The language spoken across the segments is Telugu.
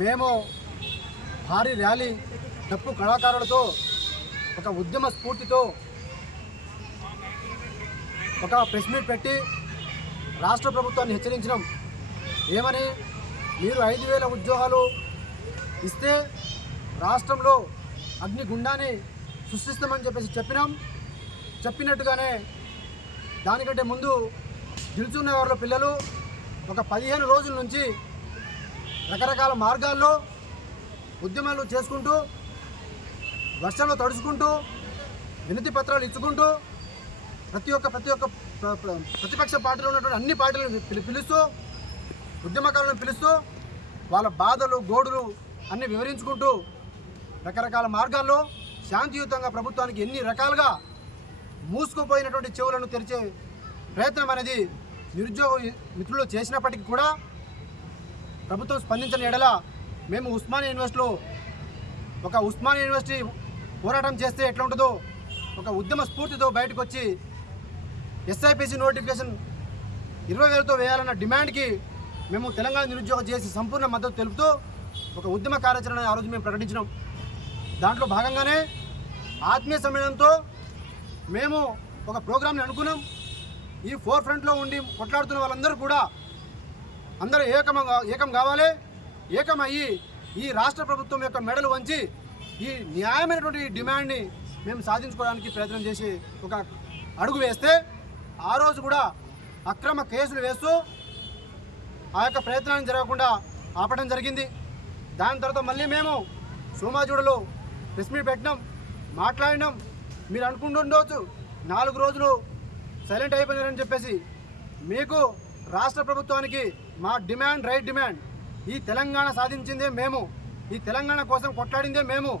మేము భారీ ర్యాలీ డప్పు కళాకారులతో ఒక ఉద్యమ స్ఫూర్తితో ఒక ప్రెస్ మీట్ పెట్టి రాష్ట్ర ప్రభుత్వాన్ని హెచ్చరించినాం. ఏమని, మీరు 5,000 ఉద్యోగాలు ఇస్తే రాష్ట్రంలో అగ్నిగుండాన్ని సృష్టిస్తామని చెప్పినాం. చెప్పినట్టుగానే దానికంటే ముందు దిల్సుఖ్ నగర్లో పిల్లలు ఒక 15 రోజుల నుంచి రకరకాల మార్గాల్లో ఉద్యమాలు చేసుకుంటూ, వర్షంలో తడుచుకుంటూ, వినతి పత్రాలు ఇచ్చుకుంటూ, ప్రతి ఒక్క ప్రతిపక్ష పార్టీలో ఉన్నటువంటి అన్ని పార్టీలను పిలుస్తూ, ఉద్యమకారులను పిలుస్తూ వాళ్ళ బాధలు గోడులు అన్నీ వివరించుకుంటూ రకరకాల మార్గాల్లో శాంతియుతంగా ప్రభుత్వానికి ఎన్ని రకాలుగా మూసుకుపోయినటువంటి చెవులను తెరిచే ప్రయత్నం అనేది నిరుద్యోగ మిత్రులు చేసినప్పటికీ కూడా ప్రభుత్వం స్పందించిన ఎడల మేము ఉస్మానియా యూనివర్సిటీ పోరాటం చేస్తే ఎట్లా ఉంటుందో ఒక ఉద్యమ స్ఫూర్తితో బయటకు వచ్చి ఎస్ఐపిసి నోటిఫికేషన్ 20,000తో వేయాలన్న డిమాండ్కి మేము తెలంగాణ నిరుద్యోగ చేసి సంపూర్ణ మద్దతు తెలుపుతూ ఒక ఉద్యమ కార్యాచరణ ఆ రోజు మేము ప్రకటించినాం. దాంట్లో భాగంగానే ఆత్మీయ సమ్మేళనంతో మేము ఒక ప్రోగ్రామ్ని అనుకున్నాం. ఈ ఫోర్ ఫ్రంట్లో ఉండి కొట్లాడుతున్న వాళ్ళందరూ కూడా అందరూ ఏకం కావాలి. ఏకమయ్యి ఈ రాష్ట్ర ప్రభుత్వం యొక్క మెడలు వంచి ఈ న్యాయమైనటువంటి డిమాండ్ని మేము సాధించుకోవడానికి ప్రయత్నం చేసి ఒక అడుగు వేస్తే ఆ రోజు కూడా అక్రమ కేసులు వేస్తూ ఆ యొక్క ప్రయత్నాన్ని జరగకుండా ఆపడం జరిగింది. దాని తర్వాత మళ్ళీ మేము సోమాజుడలో ప్రెస్ మీట్ పెట్టినాం, మాట్లాడినాం. మీరు అనుకుంటుండవచ్చు 4 రోజులు సైలెంట్ అయిపోయినారని చెప్పేసి. మీకు రాష్ట్ర ప్రభుత్వానికి మా డిమాండ్ రైట్ డిమాండ్. ఈ తెలంగాణ సాధించిందే మేము, ఈ తెలంగాణ కోసం కొట్లాడిందే మేము.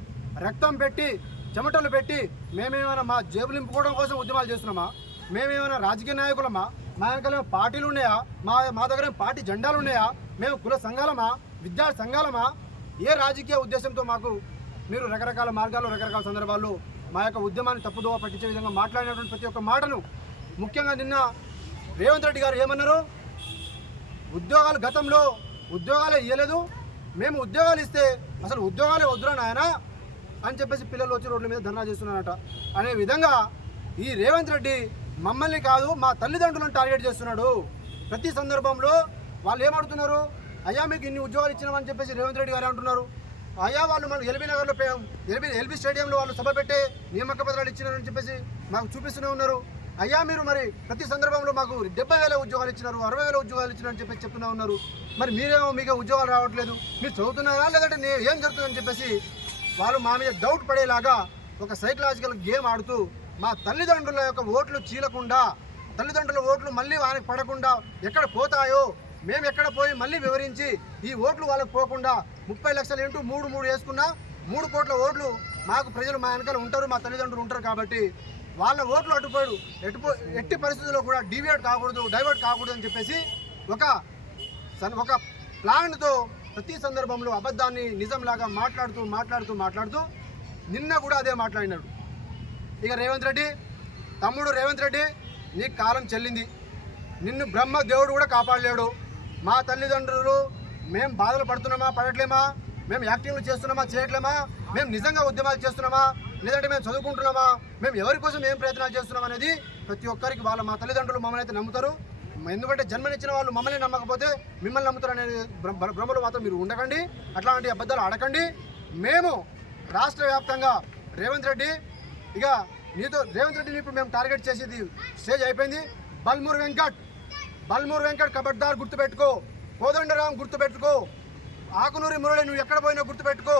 రక్తం పెట్టి చెమటలు పెట్టి మేమేమైనా మా జేబులు నింపుకోవడం కోసం ఉద్యమాలు చేస్తున్నామా? మేమేమైనా రాజకీయ నాయకులమా? మా వెనకాల పార్టీలు ఉన్నాయా? మా దగ్గర పార్టీ జెండాలు ఉన్నాయా? మేము కుల సంఘాలమా? విద్యార్థి సంఘాలమా? ఏ రాజకీయ ఉద్దేశంతో మాకు మీరు రకరకాల మార్గాల్లో రకరకాల సందర్భాల్లో మా యొక్క ఉద్యమాన్ని తప్పుదోవ పట్టించే విధంగా మాట్లాడినటువంటి ప్రతి ఒక్క మాటను, ముఖ్యంగా నిన్న రేవంత్ రెడ్డి గారు ఏమన్నారు, ఉద్యోగాలు గతంలో ఉద్యోగాలే ఇవ్వలేదు, మేము ఉద్యోగాలు ఇస్తే అసలు ఉద్యోగాలే వద్దురా నాయనా అని చెప్పేసి పిల్లలు వచ్చి రోడ్ల మీద ధర్నా చేస్తున్నారట అనే విధంగా ఈ రేవంత్ రెడ్డి మమ్మల్ని కాదు మా తల్లిదండ్రులను టార్గెట్ చేస్తున్నాడు. ప్రతి సందర్భంలో వాళ్ళు ఏమడుతున్నారు, అయ్యా మీకు ఇన్ని ఉద్యోగాలు ఇచ్చినామని చెప్పేసి రేవంత్ రెడ్డి గారు అంటున్నారు. అయ్యా వాళ్ళు మనం ఎల్బీ నగర్లో ఎల్బీ స్టేడియంలో వాళ్ళు సభ పెట్టే నియామక పత్రాలు ఇచ్చినారని చెప్పేసి మాకు చూపిస్తూనే ఉన్నారు. అయ్యా మీరు మరి ప్రతి సందర్భంలో మాకు 70,000 ఉద్యోగాలు ఇచ్చినారు, 60,000 ఉద్యోగాలు ఇచ్చినారని చెప్పేసి చెప్తూనే ఉన్నారు. మరి మీరేమో మీకు ఉద్యోగాలు రావట్లేదు, మీరు చదువుతున్నారా లేదంటే ఏం జరుగుతుందని చెప్పేసి వాళ్ళు మా మీద డౌట్ పడేలాగా ఒక సైకలాజికల్ గేమ్ ఆడుతూ మా తల్లిదండ్రుల యొక్క ఓట్లు చీలకుండా, తల్లిదండ్రుల ఓట్లు మళ్ళీ వాళ్ళకి పడకుండా ఎక్కడ పోతాయో మేము ఎక్కడ పోయి మళ్ళీ వివరించి ఈ ఓట్లు వాళ్ళకి పోకుండా 30 లక్షలు ఇంటూ 3 వేసుకున్నా 3 కోట్ల ఓట్లు మాకు ప్రజలు మా వెనకాల ఉంటారు, మా తల్లిదండ్రులు ఉంటారు కాబట్టి వాళ్ళ ఓట్లు అటుపోయాడు ఎట్టి పరిస్థితుల్లో కూడా డైవర్ట్ కాకూడదు అని చెప్పేసి ఒక ప్లాన్తో ప్రతి సందర్భంలో అబద్ధాన్ని నిజంలాగా మాట్లాడుతూ నిన్న కూడా అదే మాట్లాడినాడు. ఇక తమ్ముడు రేవంత్ రెడ్డి నీకు కాలం చెల్లింది, నిన్ను బ్రహ్మ దేవుడు కూడా కాపాడలేడు. మా తల్లిదండ్రులు మేము బాధలు పడుతున్నామా పడట్లేమా, మేము యాక్టింగ్లు చేస్తున్నామా చేయట్లేమా, మేము నిజంగా ఉద్యమాలు చేస్తున్నామా లేదంటే మేము చదువుకుంటున్నామా, మేము ఎవరి కోసం ఏం ప్రయత్నాలు చేస్తున్నాం అనేది ప్రతి ఒక్కరికి మా తల్లిదండ్రులు మమ్మల్ని అయితే నమ్ముతారు. ఎందుకంటే జన్మనిచ్చిన వాళ్ళు మమ్మల్ని నమ్మకపోతే మిమ్మల్ని నమ్ముతారు అనేది భ్రమలు మాత్రం మీరు ఉండకండి, అట్లాంటి అబద్ధాలు ఆడకండి. మేము రాష్ట్ర వ్యాప్తంగా రేవంత్ రెడ్డిని ఇప్పుడు మేము టార్గెట్ చేసేది స్టేజ్ అయిపోయింది. బల్మూర్ వెంకట్ కబడ్దార్ గుర్తుపెట్టుకో, కోదండరాం గుర్తుపెట్టుకో, ఆకునూరి మురళి నువ్వు ఎక్కడ పోయినా గుర్తుపెట్టుకో,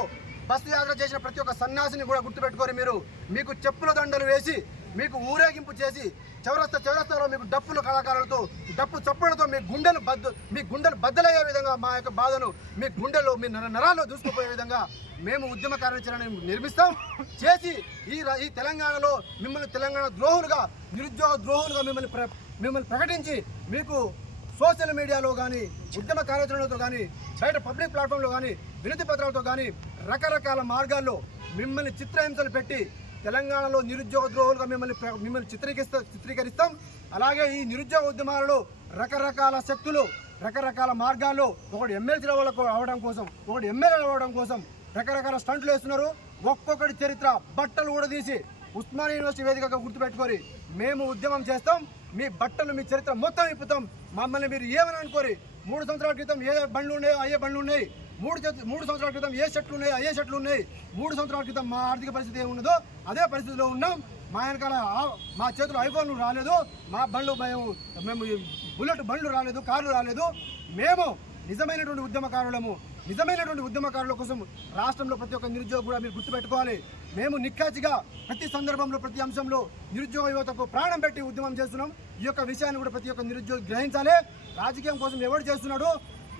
బస్సు యాత్ర చేసిన ప్రతి ఒక్క సన్యాసిని కూడా గుర్తుపెట్టుకోరు. మీకు చెప్పుల దండలు వేసి మీకు ఊరేగింపు చేసి చౌరస్తాలో మీకు డప్పుల కళాకారులతో డప్పు చప్పులతో మీ గుండెలు బద్దలయ్యే విధంగా మా యొక్క బాధను మీ గుండెల్లో మీ నరాల్లో దూసుకుపోయే విధంగా మేము ఉద్యమ కార్యాచరణ నిర్మిస్తాం చేసి ఈ తెలంగాణలో మిమ్మల్ని తెలంగాణ ద్రోహులుగా నిరుద్యోగ ద్రోహులుగా మిమ్మల్ని ప్రకటించి మీకు సోషల్ మీడియాలో కానీ ఉద్యమ కార్యాచరణలతో కానీ బయట పబ్లిక్ ప్లాట్ఫామ్లో కానీ వినతి పత్రాలతో కానీ రకరకాల మార్గాల్లో మిమ్మల్ని చిత్రహింసలు పెట్టి తెలంగాణలో నిరుద్యోగ ద్రోహులుగా మిమ్మల్ని చిత్రీకరిస్తాం. అలాగే ఈ నిరుద్యోగ ఉద్యమాలలో రకరకాల శక్తులు రకరకాల మార్గాల్లో ఒకటి ఎమ్మెల్సీల వాళ్ళకు అవ్వడం కోసం, ఒకటి ఎమ్మెల్యేలు అవ్వడం కోసం రకరకాల స్టంట్లు వేస్తున్నారు. ఒక్కొక్కటి చరిత్ర బట్టలు కూడా తీసి ఉస్మానియా యూనివర్సిటీ వేదికగా గుర్తుపెట్టుకోరి. మేము ఉద్యమం చేస్తాం, మీ బట్టలు మీ చరిత్ర మొత్తం ఇప్పుతాం. మమ్మల్ని మీరు ఏమని అనుకోరి. 3 సంవత్సరాల క్రితం ఏ బండ్లు ఉన్నాయో అయ్యే బండ్లు ఉన్నాయి, 3 సంవత్సరాల క్రితం ఏ షర్ట్లు ఉన్నాయో అయ్యే షర్ట్లు ఉన్నాయి, 3 సంవత్సరాల క్రితం మా ఆర్థిక పరిస్థితి ఏమున్నదో అదే పరిస్థితిలో ఉన్నాం. మా వెనకాల మా చేతులు ఐఫోన్లు రాలేదు, మా బండ్లు మేము బుల్లెట్ బండ్లు రాలేదు, కార్లు రాలేదు. మేము నిజమైనటువంటి ఉద్యమకారులము. నిజమైనటువంటి ఉద్యమకారుల కోసం రాష్ట్రంలో ప్రతి ఒక్క నిరుద్యోగి కూడా మీరు గుర్తుపెట్టుకోవాలి. మేము నిక్కాచిగా ప్రతి సందర్భంలో ప్రతి అంశంలో నిరుద్యోగ యువతకు ప్రాణం పెట్టి ఉద్యమం చేస్తున్నాం. ఈ యొక్క విషయాన్ని కూడా ప్రతి ఒక్క నిరుద్యోగి గ్రహించాలి. రాజకీయం కోసం ఎవడు చేస్తున్నాడు,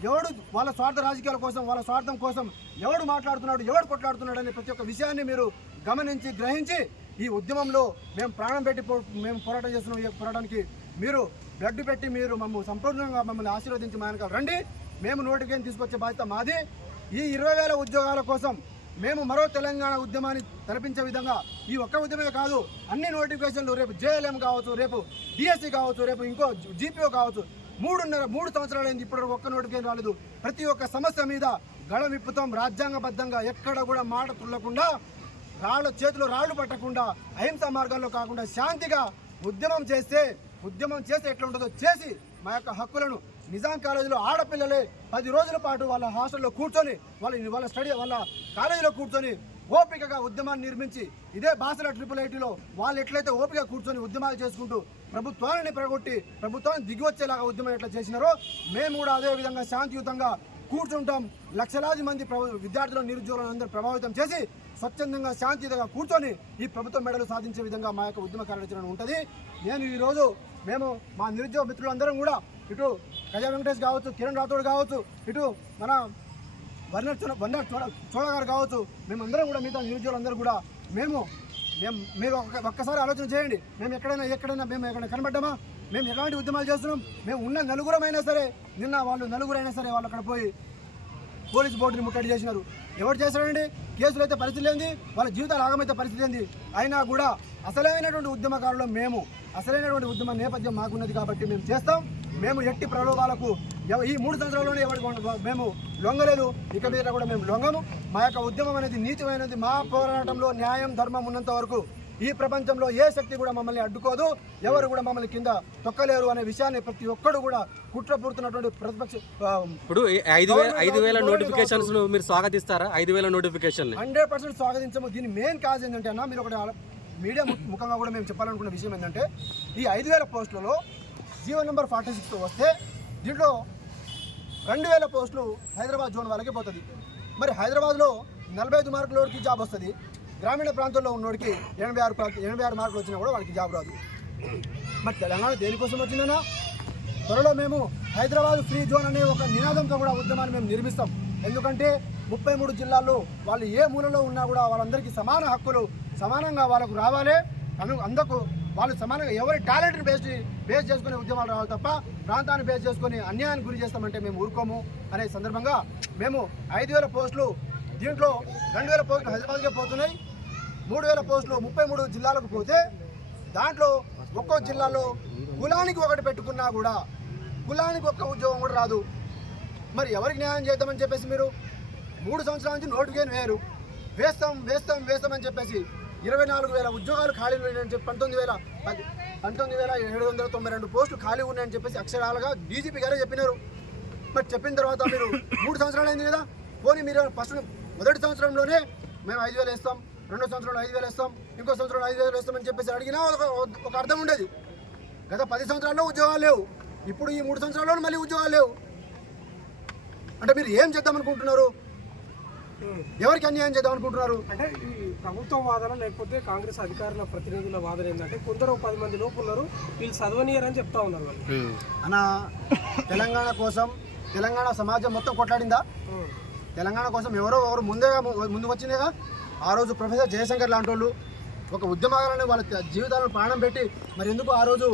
ఎవడు వాళ్ళ స్వార్థ రాజకీయాల కోసం, వాళ్ళ స్వార్థం కోసం ఎవడు మాట్లాడుతున్నాడు, ఎవడు కొట్లాడుతున్నాడు అనే ప్రతి ఒక్క విషయాన్ని మీరు గమనించి గ్రహించి ఈ ఉద్యమంలో మేము ప్రాణం పెట్టి మేము పోరాటం చేస్తున్నాం. ఈ పోరాటానికి మీరు బ్లడ్ పెట్టి మీరు సంపూర్ణంగా మమ్మల్ని ఆశీర్వదించి మా వెనకాల రండి. మేము నోటిఫికేషన్ తీసుకొచ్చే బాధ్యత మాది. ఈ 20,000 ఉద్యోగాల కోసం మేము మరో తెలంగాణ ఉద్యమాన్ని తలపించే విధంగా ఈ ఒక్క ఉద్యమే కాదు, అన్ని నోటిఫికేషన్లు రేపు JLM కావచ్చు, రేపు DSC కావచ్చు, రేపు ఇంకో GPO కావచ్చు, 3 సంవత్సరాలైంది ఇప్పటివరకు ఒక్క నోటిఫికేషన్ రాలేదు. ప్రతి ఒక్క సమస్య మీద గళం విప్పుతాం. రాజ్యాంగబద్ధంగా ఎక్కడ కూడా మాట తుల్లకుండా, చేతిలో రాళ్లు పట్టకుండా, అహింసా మార్గాల్లో కాకుండా శాంతిగా ఉద్యమం చేస్తే ఎట్లా ఉంటుందో చేసి మా యొక్క హక్కులను నిజాం కాలేజీలో ఆడపిల్లలే 10 రోజుల పాటు వాళ్ళ హాస్టల్లో కూర్చొని వాళ్ళ కాలేజీలో కూర్చొని ఓపికగా ఉద్యమాన్ని నిర్మించి ఇదే బాసర 888లో వాళ్ళు ఎట్లయితే ఓపిక కూర్చొని ఉద్యమాలు చేసుకుంటూ ప్రభుత్వాన్ని ప్రగొట్టి ప్రభుత్వాన్ని దిగివచ్చేలాగా ఉద్యమం ఎట్లా చేసినారో మేము కూడా అదే విధంగా శాంతియుతంగా కూర్చుంటాం. లక్షలాది మంది విద్యార్థులను నిరుద్యోగులను అందరూ ప్రభావితం చేసి స్వచ్ఛందంగా శాంతియుతంగా కూర్చొని ఈ ప్రభుత్వం మెడలు సాధించే విధంగా మా యొక్క ఉద్యమ కార్యాచరణ ఉంటుంది. నేను ఈరోజు మా నిరుద్యోగ మిత్రులందరం కూడా ఇటు గజా వెంకటేష్ కావచ్చు, కిరణ్ రాథోడ్ కావచ్చు, ఇటు మన వన్నర్ చోళ గారు కావచ్చు, మేమందరం కూడా మిగతా నిరుద్యోగులందరూ కూడా మీరు ఒక్కసారి ఆలోచన చేయండి. మేము ఎక్కడైనా మేము కనబడ్డామా? మేము ఎలాంటి ఉద్యమాలు చేస్తున్నాం? మేము ఉన్న నలుగురమైనా సరే, నిన్న వాళ్ళు నలుగురైనా సరే వాళ్ళు అక్కడ పోయి పోలీసు బోర్డుని ముట్టడి చేసినారు. ఎవరు చేశారండి? కేసులు అయితే పరిస్థితి ఏంది, వాళ్ళ జీవితాలు ఆగమైతే పరిస్థితి ఏంది? అయినా కూడా అసలైనటువంటి ఉద్యమకారులు మేము, అసలైనటువంటి ఉద్యమ నేపథ్యం మాకున్నది కాబట్టి మేము చేస్తాం. మేము ఎట్టి ప్రలోభాలకు ఈ 3 సంవత్సరాల్లోనే మేము లొంగలేదు, ఇక మీద కూడా మేము లొంగము. మా యొక్క ఉద్యమం అనేది నీతిమైనది. మా పోరాటంలో న్యాయం ధర్మం ఉన్నంత వరకు ఈ ప్రపంచంలో ఏ శక్తి కూడా మమ్మల్ని అడ్డుకోదు, ఎవరు కూడా మమ్మల్ని కింద తొక్కలేరు అనే విషయాన్ని ప్రతి ఒక్కడు కూడా కుట్రపూడుతున్నటువంటి ప్రతిపక్ష. ఇప్పుడు 5,000 నోటిఫికేషన్స్ మీరు స్వాగతిస్తారా? 5,000 నోటిఫికేషన్ 100% స్వాగతించము. దీని మెయిన్ కాజ్ ఏంటంటే అన్న, మీరు ఒకటి మీడియా ముఖంగా కూడా మేము చెప్పాలనుకున్న విషయం ఏంటంటే, ఈ 5,000 పోస్టులలో జీవో నెంబర్ 46 వస్తే దీంట్లో 2,000 పోస్టులు హైదరాబాద్ జోన్ వాళ్ళకి పోతుంది. మరి హైదరాబాద్లో 45 మార్కులకి జాబ్ వస్తుంది, గ్రామీణ ప్రాంతాల్లో ఉన్నోడికి 86 మార్కులు వచ్చినా కూడా వాళ్ళకి జాబ్ రాదు. మరి తెలంగాణ దేనికోసం వచ్చిందన్నా? త్వరలో మేము హైదరాబాద్ ఫ్రీ జోన్ అనే ఒక నినాదంతో కూడా ఉద్యమాన్ని మేము నిర్మిస్తాం. ఎందుకంటే 33 జిల్లాల్లో వాళ్ళు ఏ మూలలో ఉన్నా కూడా వాళ్ళందరికీ సమాన హక్కులు సమానంగా వాళ్ళకు రావాలి. అందుకు వాళ్ళు సమానంగా ఎవరి టాలెంట్ని బేస్ చేసుకునే ఉద్యమాలు రావాలి తప్ప ప్రాంతాన్ని బేస్ చేసుకుని అన్యాయానికి గురి చేస్తామంటే మేము ఊరుకోము అనే సందర్భంగా మేము 5,000 పోస్టులు, దీంట్లో 2,000 పోస్టులు హైదరాబాద్కే పోతున్నాయి, 3,000 పోస్టులు 33 జిల్లాలకు పోతే దాంట్లో ఒక్కో జిల్లాలో కులానికి ఒకటి పెట్టుకున్నా కూడా కులానికి ఒక్క ఉద్యోగం కూడా రాదు. మరి ఎవరికి న్యాయం చేద్దామని చెప్పేసి మీరు 3 సంవత్సరాల నుంచి నోటిఫికేషన్ వేస్తామని చెప్పేసి 24,000 ఉద్యోగాలు ఖాళీ ఉన్నాయని చెప్పి 19,792 పోస్టులు ఖాళీ ఉన్నాయని చెప్పేసి అక్షరాలుగా డీజీపీ గారే చెప్పినారు. మరి చెప్పిన తర్వాత మీరు 3 సంవత్సరాలు అయింది కదా, పోనీ మీరు మొదటి సంవత్సరంలోనే మేము 5,000 వేస్తాం, రెండో సంవత్సరంలో 5,000 వేస్తాం, ఇంకో సంవత్సరంలో 5,000 వేస్తామని చెప్పేసి అడిగినా ఒక అర్థం ఉండేది. గత 10 సంవత్సరాల్లో ఉద్యోగాలు లేవు, ఇప్పుడు ఈ 3 సంవత్సరాల్లో మళ్ళీ ఉద్యోగాలు లేవు అంటే మీరు ఏం చేద్దాం అనుకుంటున్నారు? ఎవరికి అన్యాయం చేద్దాం అనుకుంటున్నారు? అంటే ఈ ప్రభుత్వ వాదన లేకపోతే కాంగ్రెస్ అధికారుల ప్రతినిధుల వాదన ఏంటంటే కొందరు 10 మంది లోపు ఉన్నారు, వీళ్ళు చదవనీయరని చెప్తా ఉన్నారు. అన్న, తెలంగాణ కోసం తెలంగాణ సమాజం మొత్తం కొట్లాడిందా? తెలంగాణ కోసం ఎవరు ముందుకు వచ్చిందేగా. ఆ రోజు ప్రొఫెసర్ జయశంకర్ లాంటి వాళ్ళు ఒక ఉద్యమాలను వాళ్ళ జీవితాలను ప్రాణం పెట్టి మరి ఎందుకు ఆ రోజు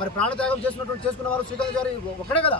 మరి ప్రాణత్యాగం చేసుకున్న వారు శ్రీకాంత్ గారు ఒక్కడే కదా.